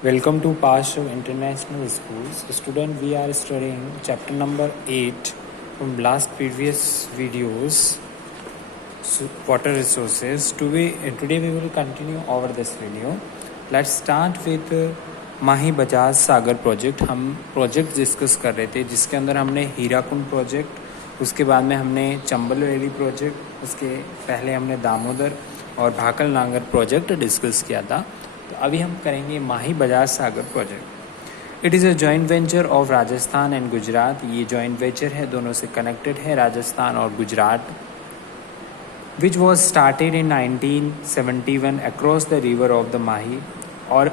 Welcome to Parshav International Schools. Student, we are studying chapter number 8 from last previous videos, water resources. Today we will continue over this video. Let's start with Mahi Bajaj Sagar project. हम project discuss कर रहे थे जिसके अंदर हमने Hirakud project, उसके बाद में हमने चंबल वैली प्रोजेक्ट, उसके पहले हमने दामोदर और भाकल नांगर प्रोजेक्ट डिस्कस किया था. तो अभी हम करेंगे Mahi Bajaj Sagar project. It is a joint venture of Rajasthan and Gujarat. ये जॉइंट वेंचर है, दोनों से कनेक्टेड है, राजस्थान और Gujarat. Which was started in 1971 across the river of the Mahi और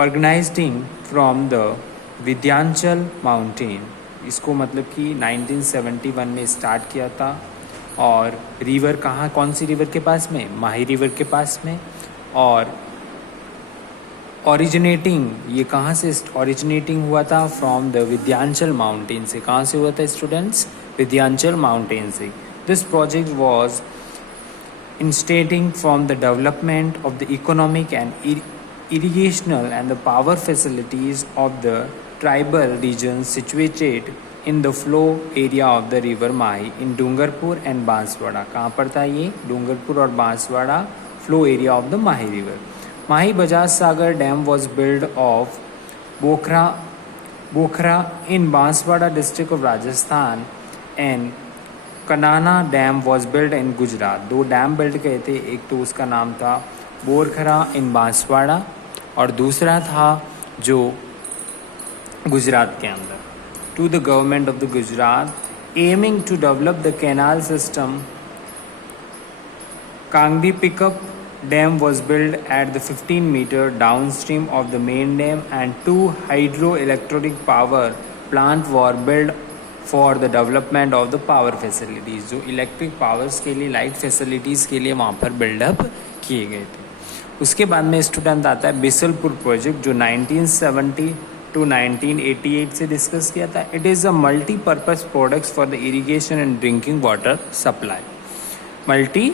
organising from the Vindhyachal mountain. इसको मतलब कि 1971 में स्टार्ट किया था. और रिवर कहाँ, कौन सी रिवर के पास में? माही रिवर के पास में. और ओरिजिनेटिंग, ये कहाँ से ओरिजिनेटिंग हुआ था? फ्रॉम द विंध्याचल माउंटेन से. कहाँ से हुआ था स्टूडेंट्स? विंध्याचल माउंटेन से. This project was instating from the development of the economic and irrigational and the power facilities of the tribal regions situated in the flow area of the river Mahi in Dungarpur and Banswada. कहाँ पर था ये? डूंगरपुर और Banswara flow area of the Mahi river. Mahi Bajaj Sagar Dam was built of Bokhara in Banswada district of Rajasthan and Kanana Dam was built in Gujarat. दो dam build किए थे, एक तो उसका नाम था बोरखरा इन बांसवाड़ा और दूसरा था जो गुजरात के अंदर. To the government of the Gujarat aiming to develop the canal system. Kangri pickup dam was built at the 15-meter downstream of the main dam and two hydroelectric power plant were built for the development of the power facilities. जो electric powers के लिए, light facilities के लिए वहाँ पर buildup किए गए थे. उसके बाद में स्टूडेंट आता है बिसलपुर प्रोजेक्ट जो 1970 टू 1988 से डिस्कस किया था. It is a multipurpose products for the irrigation and drinking water supply. Multi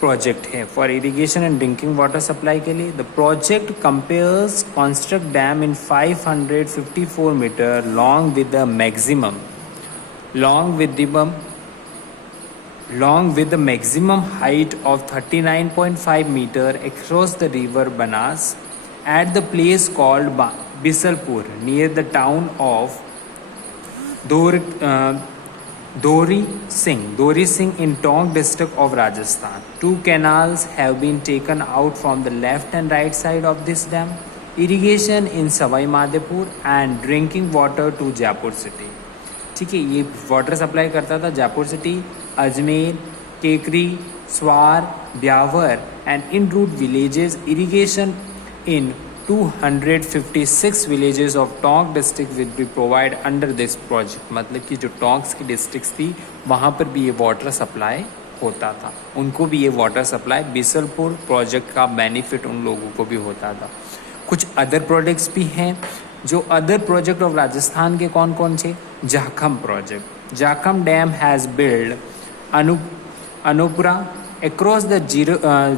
project है for irrigation and drinking water supply के लिए. The project compares construct dam in 554 metre long with the maximum long with the maximum height of 39.5 meter across the river Banas at the place called Bisalpur near the town of Dori Singh in Tonk district of Rajasthan. Two canals have been taken out from the left and right side of this dam. Irrigation in Savai Madhepur and drinking water to Jaipur city. ठीक है, ये water supply करता था Jaipur city, Ajmer, Tekri, Swar, Beawar and in route villages. Irrigation in 256 villages of Tonk district will be provide under this project. मतलब कि जो टोंक्स की districts थी वहाँ पर भी ये वाटर सप्लाई होता था, उनको भी ये वाटर सप्लाई बिसलपुर प्रोजेक्ट का बेनिफिट उन लोगों को भी होता था. कुछ अदर प्रोजेक्ट्स भी हैं. जो अदर प्रोजेक्ट ऑफ राजस्थान के कौन कौन से? Jakham project. Jakham dam has build Anupura across the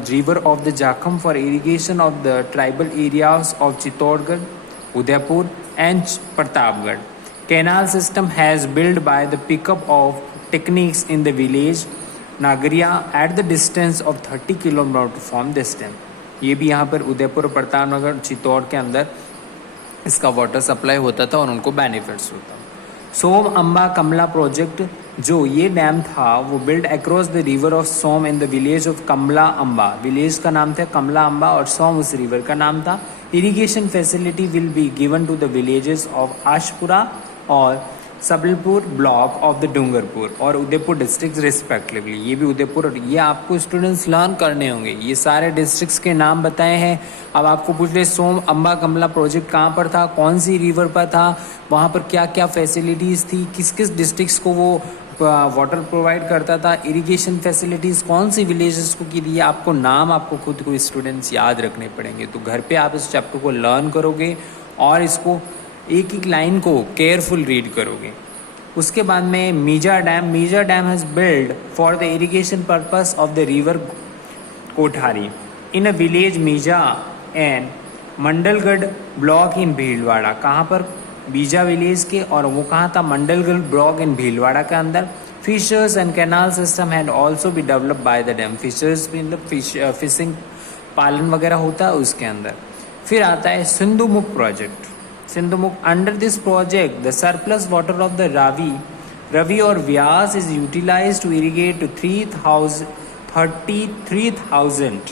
river of the Jakham for irrigation of the tribal areas of Chittorgarh, Udaipur and Pratapgarh. Canal system has built by the pickup of techniques in the village Nagaria at the distance of 30 km from this dam. ये भी यहाँ पर उदयपुर और प्रतापगढ़ चित्तौड़ के अंदर इसका water supply होता था और उनको बेनिफिट्स होता. सोम अम्बा कमला प्रोजेक्ट जो ये डैम था वो build across the river of Som in the village of Kamla Amba. Village का नाम था कमला अम्बा और सोम उस रिवर का नाम था. Irrigation facility will be given to the villages of Ashpura और Sabalpur block of the Dungarpur और उदयपुर डिस्ट्रिक्ट रिस्पेक्टिवली. ये भी उदयपुर और ये आपको स्टूडेंट्स लर्न करने होंगे. ये सारे डिस्ट्रिक्ट्स के नाम बताए हैं. अब आपको पूछ रहे सोम अम्बा कमला प्रोजेक्ट कहाँ पर था, कौन सी रिवर पर था, वहाँ पर क्या क्या फैसिलिटीज़ थी, किस किस डिस्ट्रिक्ट्स को वो वाटर प्रोवाइड करता था, इरिगेशन फैसिलिटीज़ कौन सी विलेजेस को की दी. आपको नाम आपको खुद को स्टूडेंट्स याद रखने पड़ेंगे. तो घर पे आप इस चैप्टर को लर्न करोगे और इसको एक एक लाइन को केयरफुल रीड करोगे. उसके बाद में MISA dam has build for the irrigation purpose of the river Kothari in a village MISA and Mandalgarh block in Bhilwara, कहाँ पर? बीजा विलेज के, और वो कहाँ था? मंडलगढ़ ब्लॉक इन भीलवाड़ा के अंदर। Fishers and canal system had also be developed by the dam. Fishers मतलब फिशिंग पालन वगैरह होता है उसके अंदर। फिर आता है Sindhumukh project. Sindhumukh, under this project the surplus water of the Ravi और Vyas is utilised to irrigate 33,000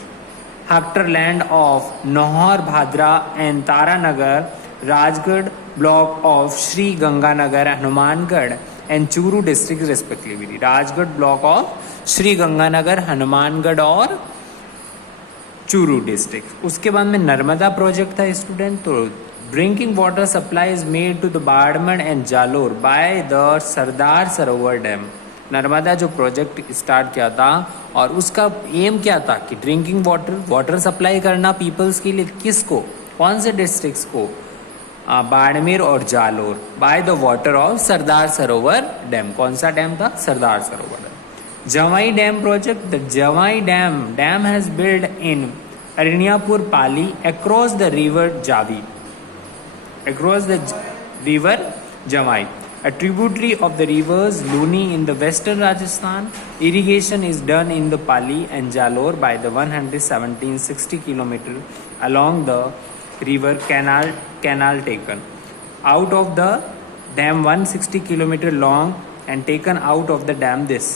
hectare land of Nahar, Bhadra and Taranagar, Rajgarh block of Sri Ganganagar, Hanumangarh and Churu districts respectively. Rajgarh block of Sri Ganganagar, Hanumangarh और Churu district. उसके बाद में Narmada project था student. तो drinking water supply is made to the Barmer and Jalore by the Sardar Sarovar dam. Narmada जो project start किया था और उसका एम क्या था कि ड्रिंकिंग वाटर सप्लाई करना पीपल्स के लिए, किसको, कौन से डिस्ट्रिक्ट्स को? बाड़मेर और Jalore by the water of Sardar Sarovar dam. कौन सा डैम था? Sardar Sarovar dam. Jamai Dam project. The Jamai Dam has built in Aranyapur, Pali, across the river Javi, Jamai, a tributary of the rivers Luni in the western Rajasthan. Irrigation is done in the Pali and Jalore by the 117-60 km along the river canal taken out of the dam, 160 km long and taken out of the dam. This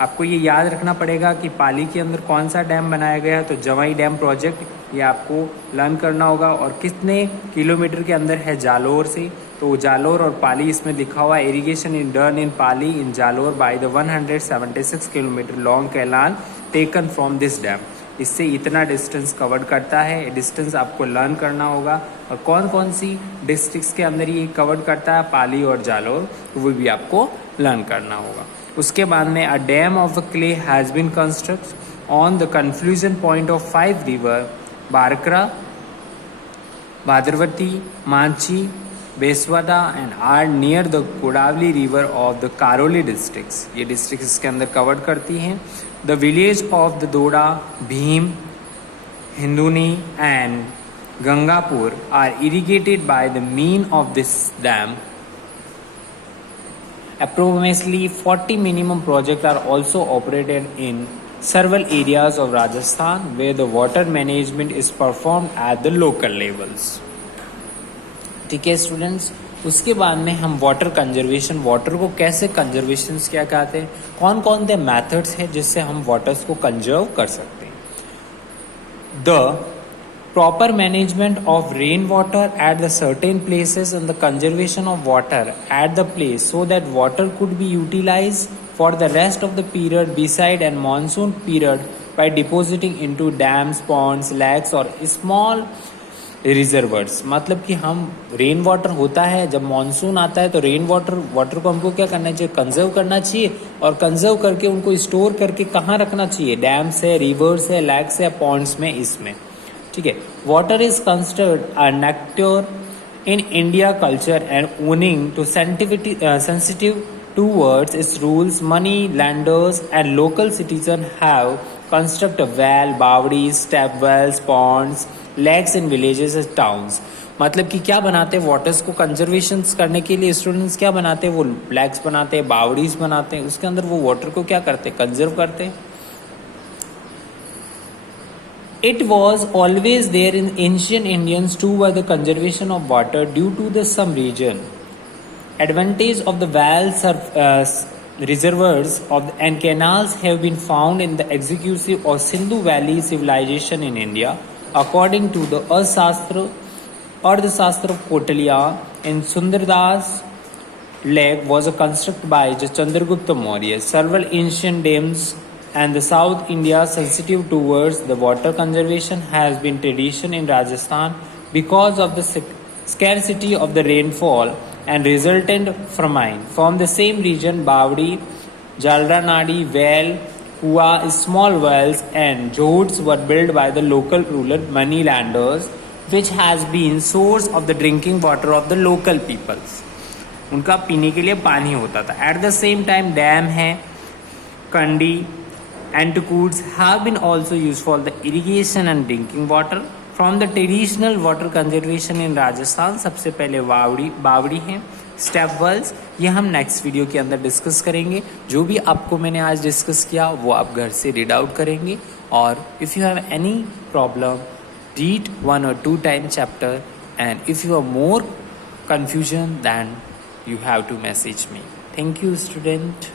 आपको ये याद रखना पड़ेगा कि पाली के अंदर कौन सा डैम बनाया गया, तो जवाई डैम प्रोजेक्ट, ये आपको लर्न करना होगा। और कितने किलोमीटर के अंदर है जालोर से, तो जालोर और पाली इसमें लिखा हुआ है। Irrigation in done in Pali in Jalore by the 176 kilometre long canal taken from this dam. इससे इतना डिस्टेंस कवर करता है, डिस्टेंस आपको लर्न करना होगा। और कौन कौन सी डिस्ट्रिक्ट्स के अंदर ये कवर करता है, पाली और जालोर, तो वो भी आपको लर्न करना होगा। उसके बाद में a dam of clay has been construct on the confluence point of 5 river Barkara, Bhadravati, Manchi, Beswada and are near the Kodawali river of the Karoli districts. ये डिस्ट्रिक्ट इसके अंदर कवर करती हैं। The village of the Doda, Bhim, Hinduni and Gangapur are irrigated by the mean of this dam. Approximately 40 minimum projects are also operated in several areas of Rajasthan where the water management is performed at the local levels. ठीक है students, उसके बाद में हम water conservation, water को कैसे conservation क्या कहते हैं, कौन कौन से मेथड्स हैं जिससे हम वाटर्स को कंजर्व कर सकते हैं। The proper management of rainwater at the certain places and the conservation of water at the place so that water could be utilized for the rest of the period beside and monsoon period by depositing into dams, ponds, lakes or small reservoirs. मतलब कि हम rain water होता है, जब monsoon आता है तो rain water को हमको क्या करना चाहिए, कंजर्व करना चाहिए। और कंजर्व करके उनको स्टोर करके कहाँ रखना चाहिए, डैम्स है, रिवर्स है, लैक्स है, पॉन्ड्स में, इसमें। ठीक है, water is considered a nectar in India culture and owing to sensitive towards its rules. Money lenders and local citizen have construct well, बावड़ीज, step wells, ponds, lakes in villages and towns. मतलब कि क्या बनाते हैं, waters को conservation करने के लिए स्टूडेंट्स क्या बनाते हैं, वो लेक्स बनाते हैं, बावड़ीज बनाते हैं, उसके अंदर वो वाटर को क्या करते हैं, कंजर्व करते हैं। It was always there in ancient Indians too by the conservation of water due to the some region. Advantage of the wells, reservoirs and canals have been found in the exclusive of Sindhu Valley civilization in India. According to the Shastra of Kotalia in Sundardas lake was constructed by Chandragupta Maurya. Several ancient dams and the South India sensitive towards the water conservation has been tradition in Rajasthan because of the scarcity of the rainfall and resultant famine. From the same region, Bawdi, Jalranadi, well, Kua, small wells and jots were built by the local rural moneylanders, which has been source of the drinking water of the local peoples. उनका पीने के लिए पानी होता था। At the same time, dam है, Kandi, Anticoutes have been also used for the irrigation and drinking water. From the traditional water conservation in Rajasthan, सबसे पहले बावड़ी है, स्टेप वेल्स, ये हम नेक्स्ट वीडियो के अंदर डिस्कस करेंगे। जो भी आपको मैंने आज डिस्कस किया वो आप घर से रीड आउट करेंगे, और if you have any problem read 1 or 2 time chapter, and if you are more confusion then you have to message me. Thank you, student.